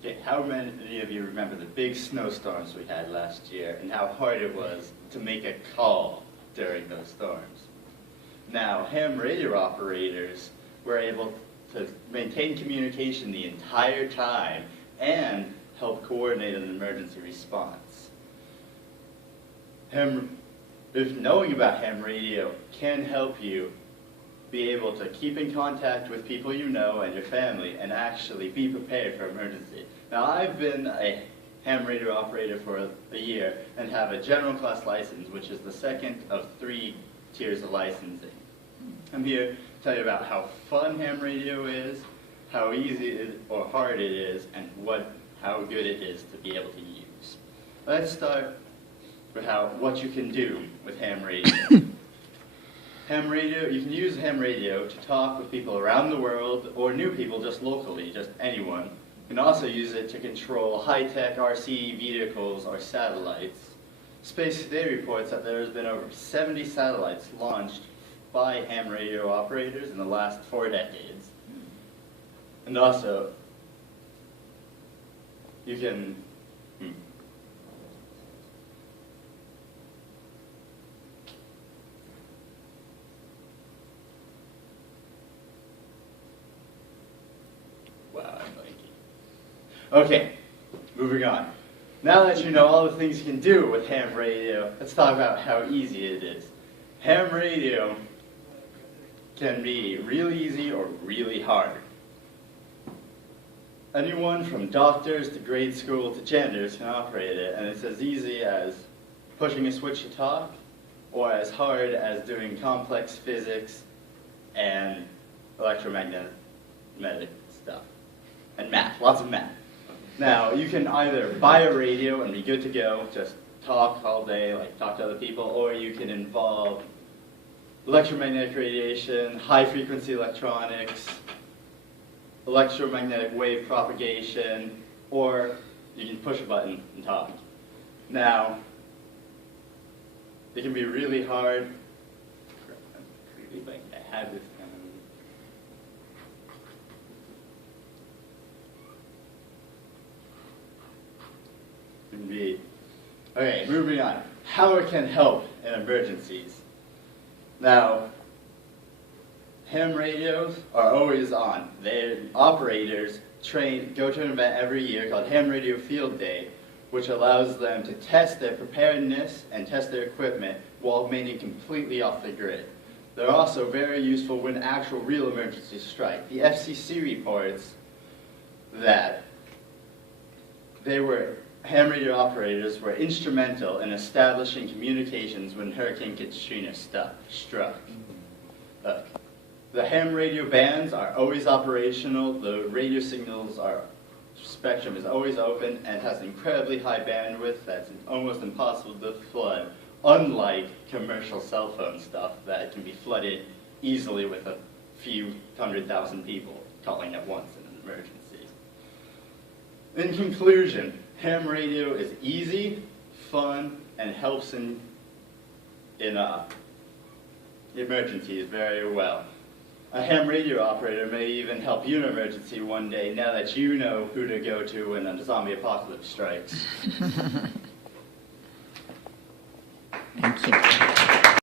Okay, how many of you remember the big snowstorms we had last year and how hard it was to make a call during those storms? Now, ham radio operators were able to maintain communication the entire time and help coordinate an emergency response. If knowing about ham radio can help you be able to keep in contact with people you know and your family and actually be prepared for emergency. Now, I've been a ham radio operator for a year and have a general class license, which is the second of 3 tiers of licensing. I'm here to tell you about how fun ham radio is, how easy or hard it is, and how good it is to be able to use. Let's start with what you can do with ham radio. Ham radio, you can use ham radio to talk with people around the world or new people just locally, just anyone. You can also use it to control high-tech RC vehicles or satellites. Space Today reports that there has been over 70 satellites launched by ham radio operators in the last 4 decades. And also, you can wow, I'm blanking. Okay, moving on. Now that you know all the things you can do with ham radio, let's talk about how easy it is. Ham radio can be really easy or really hard. Anyone from doctors to grade school to janitors can operate it, and it's as easy as pushing a switch to talk, or as hard as doing complex physics and electromagnetic stuff. And math, lots of math. Now, you can either buy a radio and be good to go, just talk all day, like talk to other people, or you can involve electromagnetic radiation, high-frequency electronics, electromagnetic wave propagation, or you can push a button and talk. Now, it can be really hard. I had this kind of... Okay, moving on. How it can help in emergencies. Now, ham radios are always on. Their operators go to an event every year called Ham Radio Field Day, which allows them to test their preparedness and test their equipment while remaining completely off the grid. They're also very useful when actual real emergencies strike. The FCC reports that ham radio operators were instrumental in establishing communications when Hurricane Katrina struck. The ham radio bands are always operational. The radio spectrum is always open and has incredibly high bandwidth that's almost impossible to flood, unlike commercial cell phone stuff that can be flooded easily with a few 100,000 people calling at once in an emergency. In conclusion, ham radio is easy, fun, and helps in emergencies very well. A ham radio operator may even help you in an emergency one day now that you know who to go to when a zombie apocalypse strikes.